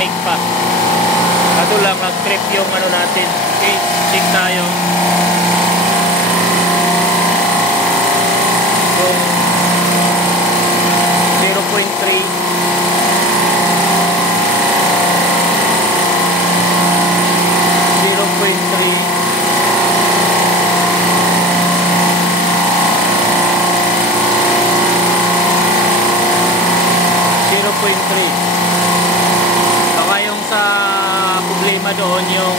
make pa. Kaso lang nag-trip yung ano natin. Okay, check tayo. Kung 0.3 0.3. Saka yung sa problema doon yung